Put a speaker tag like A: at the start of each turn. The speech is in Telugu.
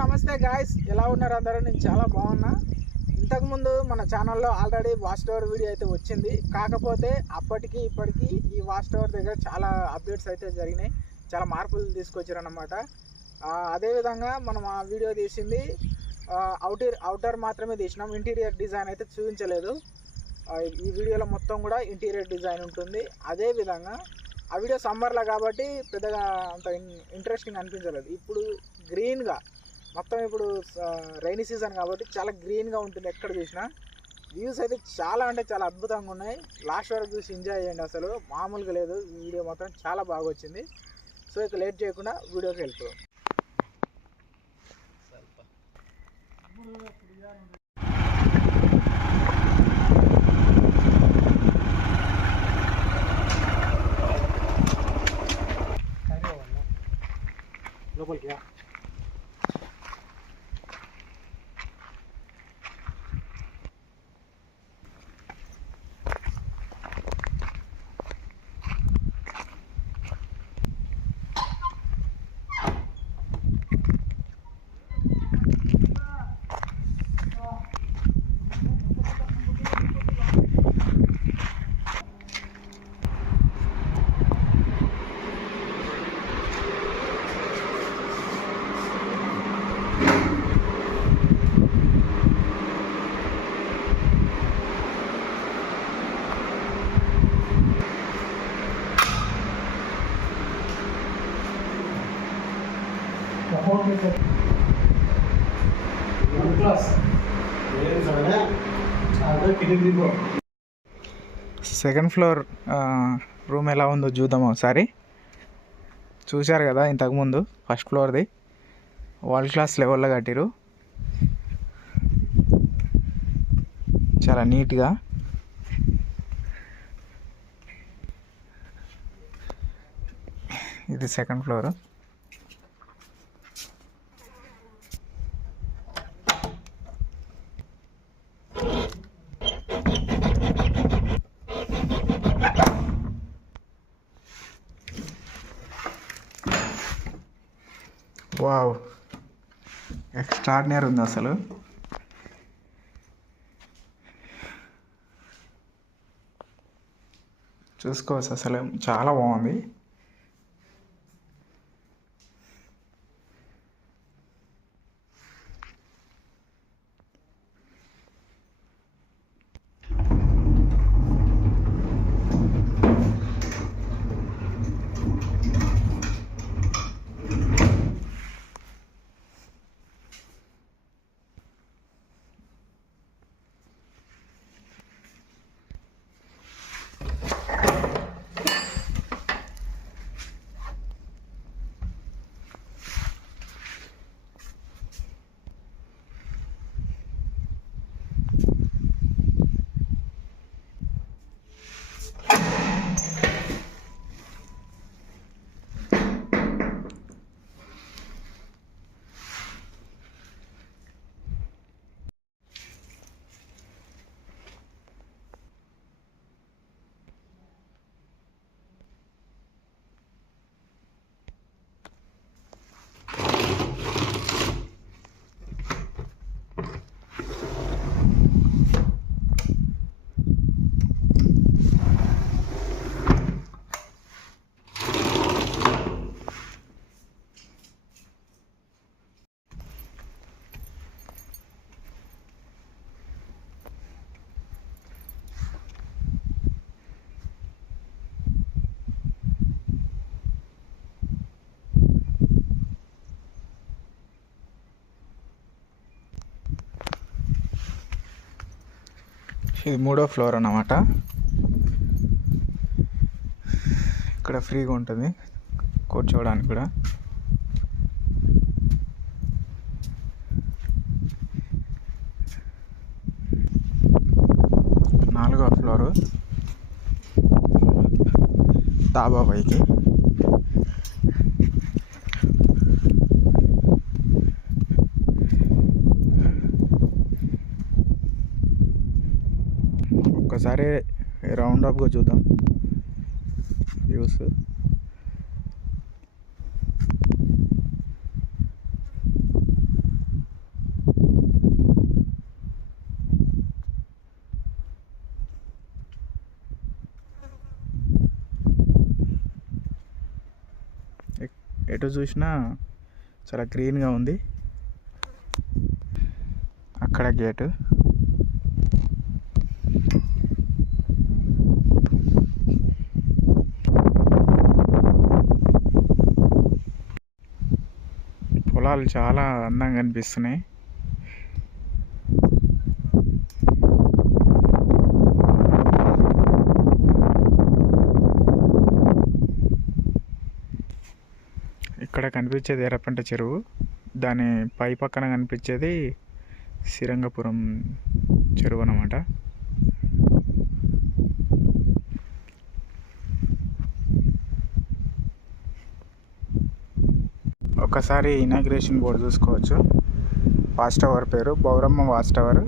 A: నమస్తే గాయస్ ఎలా ఉన్నారు అందరూ? నేను చాలా బాగున్నా. ఇంతకుముందు మన ఛానల్లో ఆల్రెడీ వాచ్ టవర్ వీడియో అయితే వచ్చింది. కాకపోతే అప్పటికి ఇప్పటికీ ఈ వాచ్ టవర్ దగ్గర చాలా అప్డేట్స్ అయితే జరిగినాయి. చాలా మార్పులు తీసుకొచ్చారనమాట అదేవిధంగా మనం ఆ వీడియో తీసింది అవుటర్ అవుటర్ మాత్రమే తీసినాం. ఇంటీరియర్ డిజైన్ అయితే చూపించలేదు. ఈ వీడియోలో మొత్తం కూడా ఇంటీరియర్ డిజైన్ ఉంటుంది. అదేవిధంగా ఆ వీడియో సమ్మర్లో కాబట్టి పెద్దగా అంత ఇంట్రెస్టింగ్ అనిపించలేదు. ఇప్పుడు గ్రీన్గా మొత్తం ఇప్పుడు రైనీ సీజన్ కాబట్టి చాలా గ్రీన్గా ఉంటుంది ఎక్కడ చూసినా. వ్యూస్ అయితే చాలా అంటే చాలా అద్భుతంగా ఉన్నాయి. లాస్ట్ వరకు చూసి ఎంజాయ్ చేయండి అసలు. మామూలుగా లేదు. వీడియో మాత్రం చాలా బాగా వచ్చింది. సో ఇక లేట్ చేయకుండా వీడియోకి వెళ్తాం. లోపలికి సెకండ్ ఫ్లోర్ రూమ్ ఎలా ఉందో చూద్దాం ఒకసారి. చూశారు కదా ఇంతకుముందు ఫస్ట్ ఫ్లోర్ది వరల్డ్ క్లాస్ లెవెల్లో కట్టిరు. చాలా నీట్గా ఇది సెకండ్ ఫ్లోర్ వావ్. ఎక్స్ట్రాడినరీ ఉంది అసలు. చూసుకోవచ్చు అసలు చాలా బాగుంది. ఇది మూడో ఫ్లోర్ అన్నమాట. ఇక్కడ ఫ్రీగా ఉంటుంది. కూర్చోవడానికి కూడా. నాలుగో ఫ్లోరు. డాబా పైకి. ఒక్కసారి రౌండ్ అప్గా చూద్దాం. వ్యూస్
B: ఎటు చూసినా చాలా గ్రీన్గా ఉంది. అక్కడ గేటు పొలాలు చాలా అందంగా అనిపిస్తున్నాయి. ఇక్కడ కనిపించేది ఎర్రపంట చెరువు. దాని పై పక్కన కనిపించేది శ్రీరంగపురం చెరువు అన్నమాట. ఒకసారి ఇనాగ్రేషన్ బోర్డు చూసుకోవచ్చు. వాచ్ టవర్ పేరు బౌరమ్మ వాచ్ టవర్